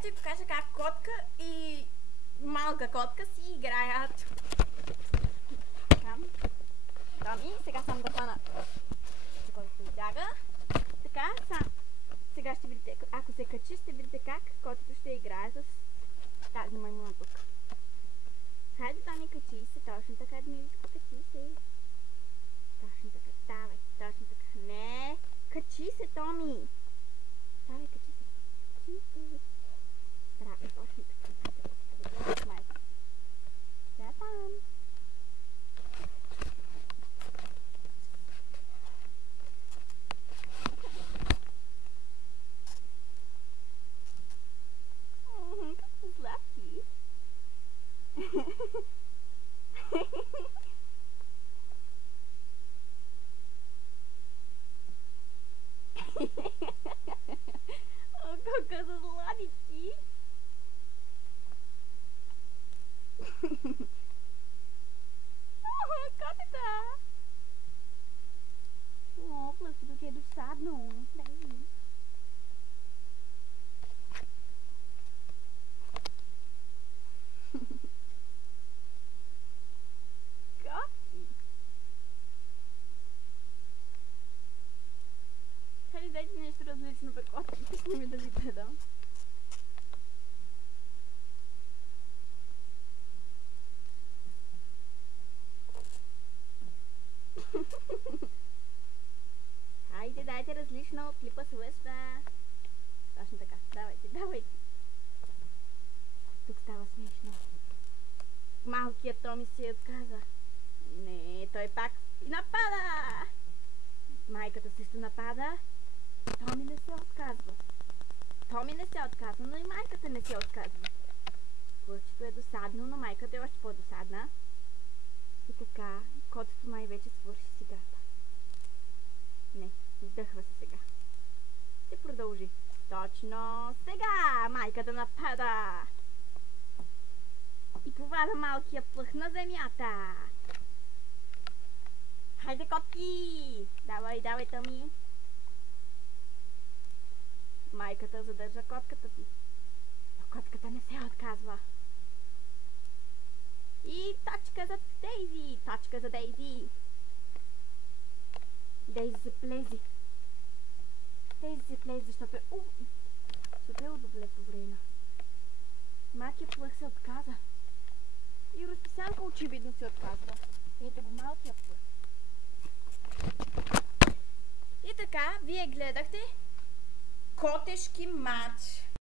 ще ви покажа как котка и малка котка си играят. Томи, сега само да хвана, който избяга. Така, сега ще видите, ако се качи, ще видите как котето ще играе с тази маймуна тук. Хайде, Томи, качи се, точно така, Дмитко, качи се. Точно така, давай, точно така. Не, качи се, Томи. Давай, качи се. Качи се. Браво, точно така. Да, там. Как сладки. О, колко са сладички. Котета! О, плъското ти е досадно. Дай ми. Котки! Хайде, дайте нещо различно, бе, котки. Писни ми да ви предам. Хайде, дайте различно, клипа свършва. Точно така, давайте, давайте. Тук става смешно. Малкият Томи се отказа. Не, той пак напада. Майката също напада. Томи не се отказва. Томи не се отказва, но и майката не се отказва. Курчето е досадно, но майката е още по-досадна. И така, котето май вече свърши играта. Не, издъхва се сега. Ще продължи. Точно сега майката напада. И поваля малкия плъх на земята. Хайде, котки! Давай, давай, Томи. Майката задържа котката си. Но котката не се отказва. И точка за Дейзи! Точка за Дейзи! Дейзи се плези. Дейзи се плези, защото е удовлетворена. Малкият плъх се отказа. И Разписянка очевидно се отказва. Ето го малкият плъх. И така, вие гледахте котешки матч.